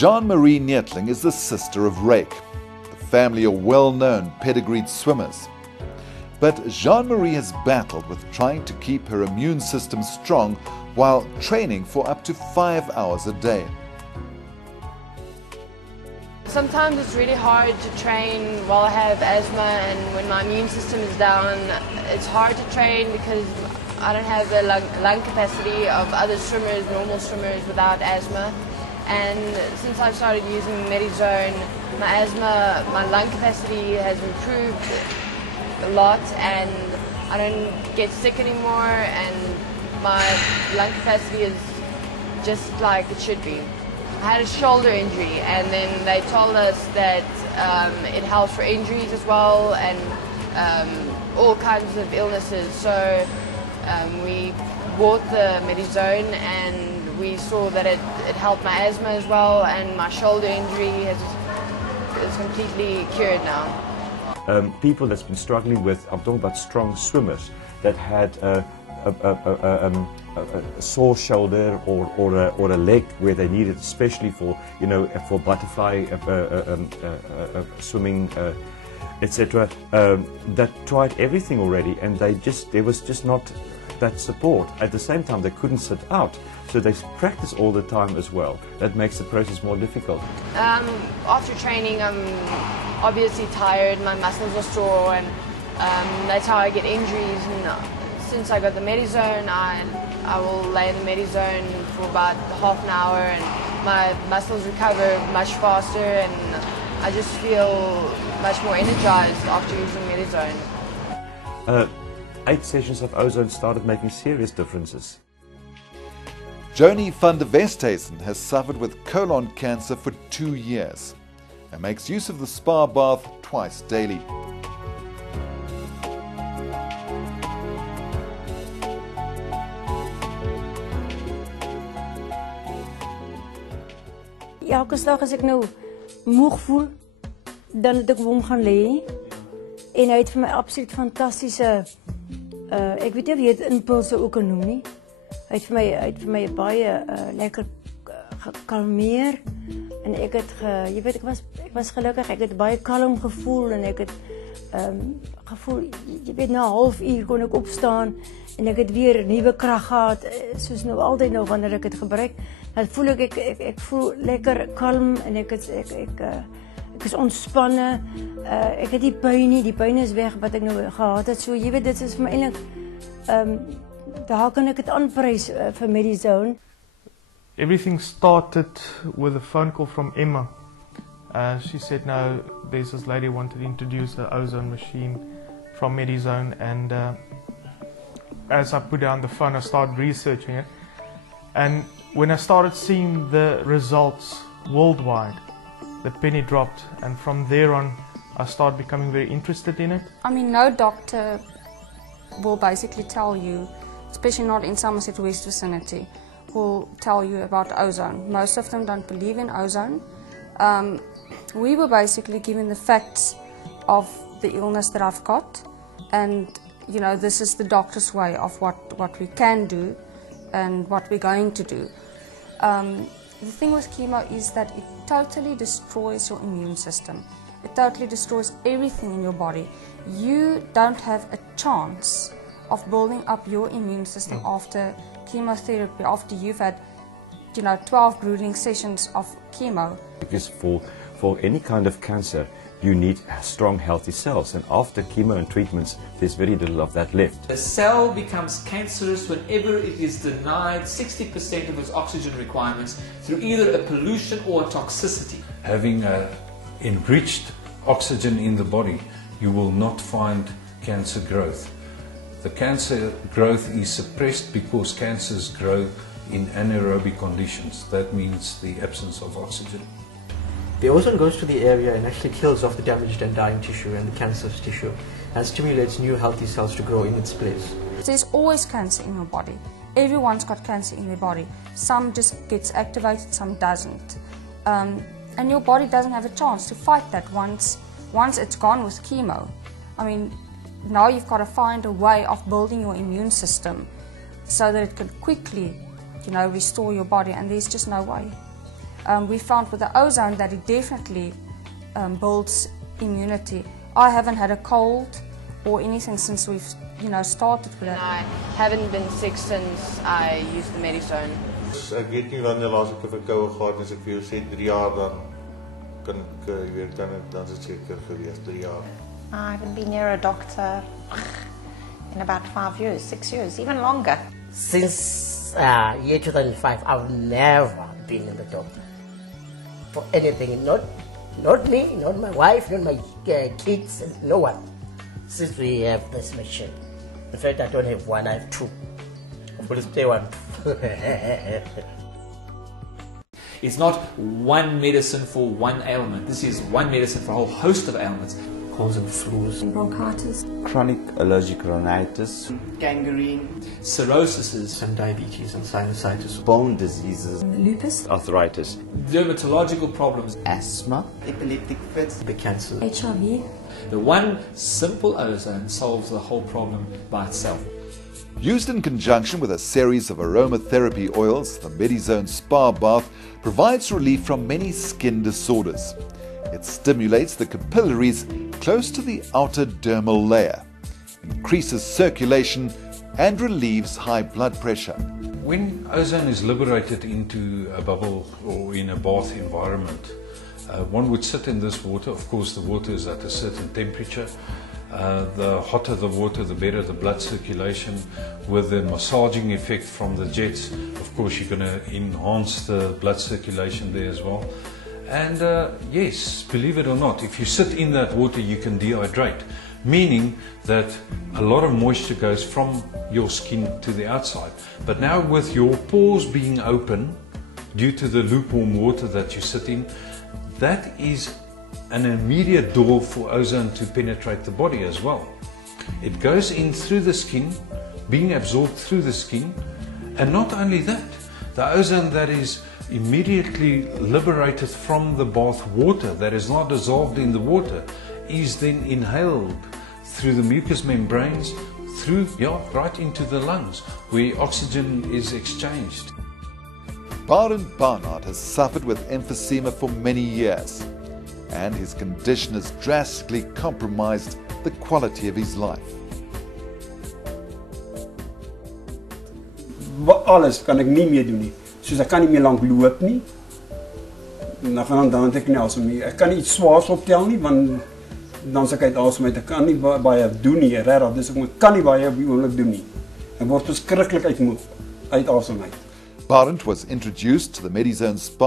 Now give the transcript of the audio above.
Jean-Marie Neetling is the sister of Rake. The family are well-known pedigreed swimmers. But Jean-Marie has battled with trying to keep her immune system strong while training for up to 5 hours a day. Sometimes it's really hard to train while I have asthma, and when my immune system is down, it's hard to train because I don't have the lung capacity of other swimmers, normal swimmers without asthma. And since I've started using Medizone, my asthma, my lung capacity has improved a lot, and I don't get sick anymore, and my lung capacity is just like it should be. I had a shoulder injury, and then they told us that it helps for injuries as well, and all kinds of illnesses. So we bought the Medizone, and we saw that it helped my asthma as well, and my shoulder injury is completely cured now. People that's been struggling with, I'm talking about strong swimmers that had a sore shoulder or a leg where they needed, especially for for butterfly swimming, etc. That tried everything already, and there was just not that support. At the same time, they couldn't sit out, so they practice all the time as well. That makes the process more difficult. After training, I'm obviously tired. My muscles are sore, and that's how I get injuries. And since I got the Medizone, I will lay in the Medizone for about half an hour, and my muscles recover much faster, and I just feel much more energized after using Medizone. 8 sessions of ozone started making serious differences. Joni van der Westhuizen has suffered with colon cancer for 2 years and makes use of the spa bath twice daily. Elke dag as ek nou moeg voel, dan het ek hom gaan lê. En hy het vir my absoluut fantastiese ek weet nie of jy dit impulse ook kan noem nie. Hy het vir my baie lekker gekalmeer, en ek het jy weet ek was gelukkig, ek het baie kalm gevoel, en ek het gevoel, jy weet, na 'n halfuur kon ek opstaan en ek het weer nuwe krag gehad, soos nou altyd nou wanneer ek dit gebruik. Dan voel ek voel lekker kalm, en ek is ontspanne. Ek het die pyn is weg wat ek nou gehad het. So jy weet, dit is vir my eintlik daar kan ek dit aanprys vir Medizone. Everything started with a phone call from Emma. She said, no, there's this lady wanted to introduce the ozone machine from Medizone, and as I put down the phone, I started researching it, and when I started seeing the results worldwide, the penny dropped, and from there on I started becoming very interested in it. I mean, no doctor will basically tell you, especially not in Somerset West vicinity, will tell you about ozone. Most of them don't believe in ozone. We were basically given the facts of the illness that I've got, and this is the doctor's way of what we can do and what we're going to do. The thing with chemo is that it totally destroys your immune system. It totally destroys everything in your body. You don't have a chance of building up your immune system after chemotherapy, after you've had 12 grueling sessions of chemo. Because for any kind of cancer, you need strong, healthy cells, and after chemo and treatments, there's very little of that left. The cell becomes cancerous whenever it is denied 60% of its oxygen requirements through either a pollution or a toxicity. Having enriched oxygen in the body, you will not find cancer growth. The cancer growth is suppressed because cancers grow in anaerobic conditions. That means the absence of oxygen. The ozone goes to the area and actually kills off the damaged and dying tissue and the cancerous tissue, and stimulates new healthy cells to grow in its place. There's always cancer in your body. Everyone's got cancer in their body. Some just gets activated, some doesn't. And your body doesn't have a chance to fight that once it's gone with chemo. I mean, now you've got to find a way of building your immune system so that it can quickly, restore your body, and there's just no way. We found with the ozone that it definitely builds immunity. I haven't had a cold or anything since we've started with it. I haven't been sick since I used the Medizone. Ek weet nie wanneer laas ek 'n verkoue gehad het, as ek vir jou sê 3 jaar dan kan ek dan is dit seker gewees 3 jaar. I haven't been near a doctor in about 5 years, 6 years, even longer. Since year 2005, I've never been in the doctor for anything. Not me, not my wife, not my kids, no one. Since we have this machine. In fact, I don't have one, I have 2. I'm going to stay one. It's not one medicine for one ailment. This is one medicine for a whole host of ailments. Colds and flus, Bronchitis, chronic allergic rhinitis, gangrene, Cirrhosis, and diabetes and sinusitis, bone diseases, lupus, arthritis, dermatological problems, asthma, epileptic fits, the cancer. HIV. The one simple ozone solves the whole problem by itself. Used in conjunction with a series of aromatherapy oils, the Medizone Spa Bath provides relief from many skin disorders. It stimulates the capillaries close to the outer dermal layer, increases circulation and relieves high blood pressure. When ozone is liberated into a bubble or in a bath environment, one would sit in this water. Of course, the water is at a certain temperature. The hotter the water, the better the blood circulation. With the massaging effect from the jets, of course, you're going to enhance the blood circulation there as well. And yes, believe it or not, if you sit in that water, you can dehydrate, meaning that a lot of moisture goes from your skin to the outside. But now with your pores being open, due to the lukewarm water that you sit in, that is an immediate door for ozone to penetrate the body as well. It goes in through the skin, being absorbed through the skin, and not only that, the ozone that is immediately liberated from the bath water, that is not dissolved in the water, is then inhaled through the mucous membranes, right into the lungs, where oxygen is exchanged. Barend Barnard has suffered with emphysema for many years, and his condition has drastically compromised the quality of his life. Alles kan ek nie meer doen nie. Soos ek kan nie meer lank loop nie. Dan het ek nie asem nie. Ek kan nie iets swaars optel nie, want dan se ek uit asem uit. Ek kan nie baie doen nie, regtig. Dis ek kan nie baie op die oomblik doen nie. Ek word verskriklik uit asem uit. Barend was introduced to the Medizone Spa